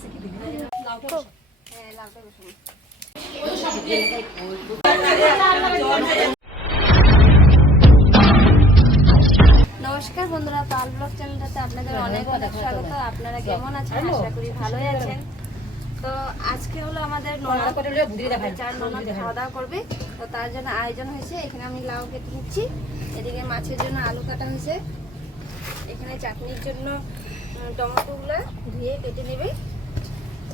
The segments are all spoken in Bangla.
হ্যাঁ নমস্কার বন্ধুরা পাল ব্লগ চ্যানেলটাতে আপনাদের অনেক অনেক স্বাগত। আপনারা কেমন আছেন? আশা করি ভালোই আছেন। তো আজকে হলো আমাদের ননদ চার ননদ খাওয়া দাওয়া করবে। তো তার জন্য আয়োজন হয়েছে। এখানে আমি লাউ কেটে নিচ্ছি। এদিকে মাছের জন্য আলু কাটা হয়েছে। এখানে চাটনির জন্য টমেটোগুলো ধুয়ে কেটে নেবে।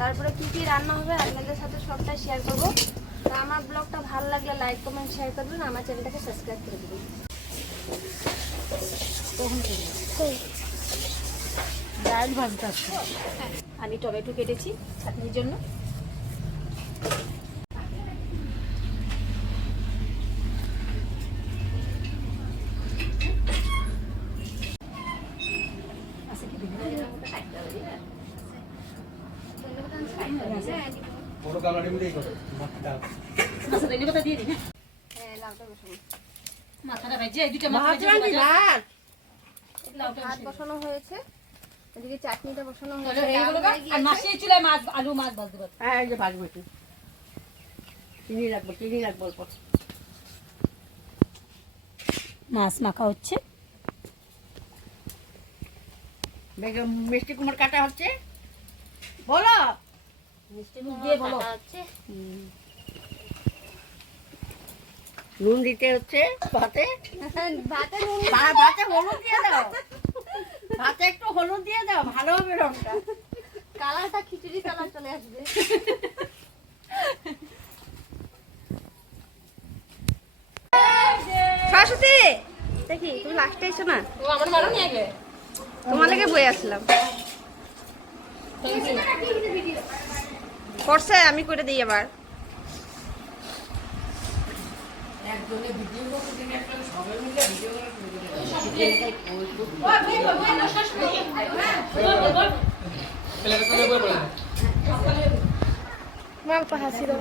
তারপরে কি কি রান্না হবে আপনাদের সাথে সবটাই শেয়ার করব। তো আমার ব্লগটা ভালো লাগলে লাইক কমেন্ট শেয়ার করবেন আমার চ্যানেলটাকে সাবস্ক্রাইব করে দেবেন। ডাল ভাজতে আসছে আমি টমেটো কেটেছি চাটনির জন্য। মিলেই করে মাছটা আচ্ছা ধনে পাতা দিয়ে দিই হ্যাঁ? হ্যাঁ মাথাটা দুইটা মাথা ভেজে লাউটা ভাত। বসানো হয়েছে এদিকে চাটনিটা বসানো হয়েছে এইগুলো আর মাসি চুলায় মাছ আলু মাছ ভাজতে পারব হ্যাঁ এই যে ভাজবো একটু। চিনি রাখব চিনি রাখব অল্প। মাছ মাখা হচ্ছে। বেগম মিষ্টি কুমড় কাটা হচ্ছে। বলো মিষ্টি মুখ দিয়ে বলো নুন দিতে হচ্ছে ভাতে। ভাতে ভাতে হলুদ দিয়ে দাও। ভাতে একটু হলুদ দিয়ে দাও ভালো হবে রংটা। কালারটা খিচুড়ি কালার চলে আসবে। সরস্বতী দেখি তুমি লাস্টে এসো না? ও আমার মারো নিয়ে গেলে তোমার লেগে বই আসলাম। করছে আমি করে দিই আবার অল্প হাসি দাও